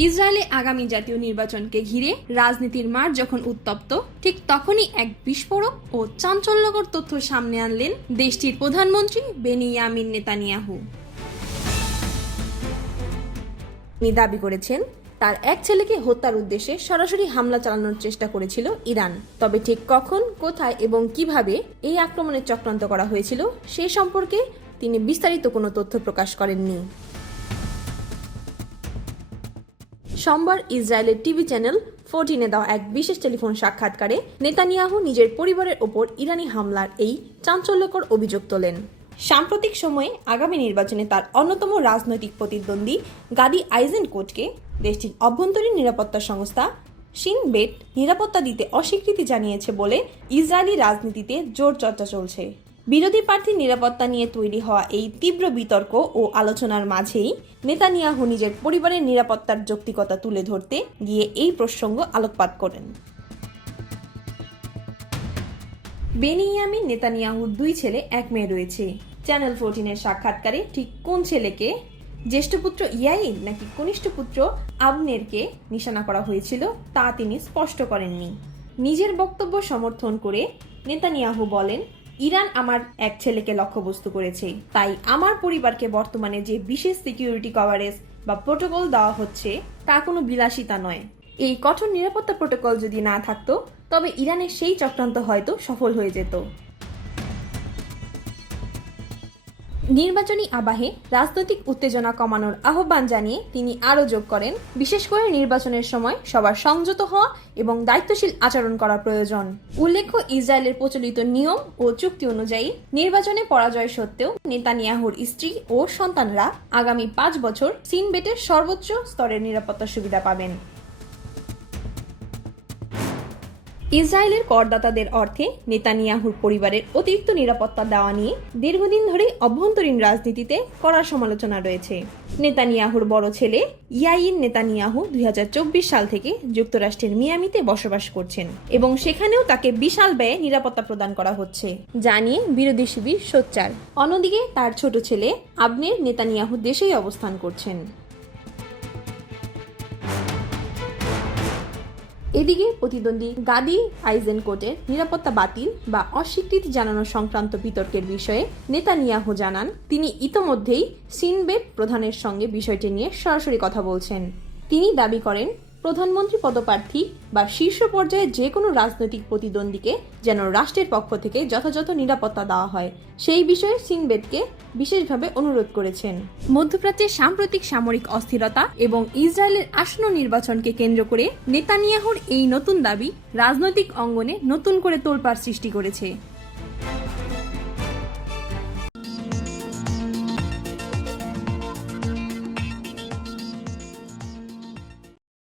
ইসরায়েলে আগামী জাতীয় নির্বাচনকে ঘিরে রাজনীতির মাঠ যখন উত্তপ্ত, ঠিক তখনই এক বিস্ফোরক ও চাঞ্চল্যকর তথ্য সামনে আনলেন দেশটির প্রধানমন্ত্রী বেনিয়ামিন নেতানিয়াহু। তিনি দাবি করেছেন, তার এক ছেলেকে হত্যার উদ্দেশ্যে সরাসরি হামলা চালানোর চেষ্টা করেছিল ইরান। তবে ঠিক কখন, কোথায় এবং কিভাবে এই আক্রমণের চক্রান্ত করা হয়েছিল সে সম্পর্কে তিনি বিস্তারিত কোনো তথ্য প্রকাশ করেননি। সোমবার ইসরায়েলের টিভি চ্যানেল 14-এ দেওয়া এক বিশেষ টেলিফোন সাক্ষাৎকারে নেতানিয়াহু নিজের পরিবারের ওপর ইরানি হামলার এই চাঞ্চল্যকর অভিযোগ তোলেন। সাম্প্রতিক সময়ে আগামী নির্বাচনে তার অন্যতম রাজনৈতিক প্রতিদ্বন্দ্বী গাদি আইজেনকোটকে দেশটির অভ্যন্তরীণ নিরাপত্তা সংস্থা শিন বেট নিরাপত্তা দিতে অস্বীকৃতি জানিয়েছে বলে ইসরায়েলি রাজনীতিতে জোর চর্চা চলছে। বিরোধী প্রার্থীর নিরাপত্তা নিয়ে তৈরি হওয়া এই তীব্র বিতর্ক ও আলোচনার মাঝেই নেতানিয়াহু নিজের পরিবারের নিরাপত্তার যৌক্তিকতা তুলে ধরতে গিয়ে এই প্রসঙ্গ আলোকপাত করেন। বেনিয়ামিন নেতানিয়াহুর 2 ছেলে 1 মেয়ে রয়েছে। চ্যানেল 14-এর সাক্ষাৎকারে ঠিক কোন ছেলেকে, জ্যেষ্ঠ পুত্র ইয়াইন নাকি কনিষ্ঠ পুত্র আবনেরকে নিশানা করা হয়েছিল তা তিনি স্পষ্ট করেননি। নিজের বক্তব্য সমর্থন করে নেতানিয়াহু বলেন, ইরান আমার এক ছেলেকে লক্ষ্যবস্তু করেছে, তাই আমার পরিবারকে বর্তমানে যে বিশেষ সিকিউরিটি কভারেজ বা প্রোটোকল দেওয়া হচ্ছে তা কোনো বিলাসিতা নয়। এই কঠোর নিরাপত্তা প্রোটোকল যদি না থাকতো তবে ইরানের সেই চক্রান্ত হয়তো সফল হয়ে যেত। নির্বাচনী আবাহে রাজনৈতিক উত্তেজনা কমানোর আহ্বান জানিয়ে তিনি আরও যোগ করেন, বিশেষ করে নির্বাচনের সময় সবার সংযত হওয়া এবং দায়িত্বশীল আচরণ করা প্রয়োজন। উল্লেখ্য, ইসরায়েলের প্রচলিত নিয়ম ও চুক্তি অনুযায়ী নির্বাচনে পরাজয় সত্ত্বেও নেতানিয়াহুর স্ত্রী ও সন্তানরা আগামী 5 বছর শিন বেটের সর্বোচ্চ স্তরের নিরাপত্তা সুবিধা পাবেন। ইসরায়েলের করদাতাদের অর্থে নেতানিয়াহুর পরিবারের অতিরিক্ত নিরাপত্তা দেওয়া নিয়ে দীর্ঘদিন ধরে অভ্যন্তরীণ রাজনীতিতে কড়া সমালোচনা রয়েছে। নেতানিয়াহুর বড় ছেলে ইয়াইন নেতানিয়াহু 2024 সাল থেকে যুক্তরাষ্ট্রের মিয়ামিতে বসবাস করছেন এবং সেখানেও তাকে বিশাল ব্যয়ে নিরাপত্তা প্রদান করা হচ্ছে, যা নিয়ে বিরোধী শিবির সোচ্চার। অন্যদিকে তার ছোট ছেলে আবনের নেতানিয়াহু দেশেই অবস্থান করছেন। এদিকে প্রতিদ্বন্দ্বী গাদি আইজেনকোটের নিরাপত্তা বাতিল বা অস্বীকৃতি জানানো সংক্রান্ত বিতর্কের বিষয়ে নেতানিয়াহু জানান, তিনি ইতোমধ্যেই শিন বেট প্রধানের সঙ্গে বিষয়টি নিয়ে সরাসরি কথা বলছেন। তিনি দাবি করেন, প্রধানমন্ত্রী পদপ্রার্থী বা শীর্ষ পর্যায়ে যে কোনো রাজনৈতিক প্রতিদ্বন্দ্বীকে যেন রাষ্ট্রের পক্ষ থেকে যথাযথ নিরাপত্তা দেওয়া হয় সেই বিষয়ে শিন বেটকে বিশেষভাবে অনুরোধ করেছেন। মধ্যপ্রাচ্যের সাম্প্রতিক সামরিক অস্থিরতা এবং ইসরায়েলের আসন্ন নির্বাচনকে কেন্দ্র করে নেতানিয়াহুর এই নতুন দাবি রাজনৈতিক অঙ্গনে নতুন করে তোলপাড় সৃষ্টি করেছে।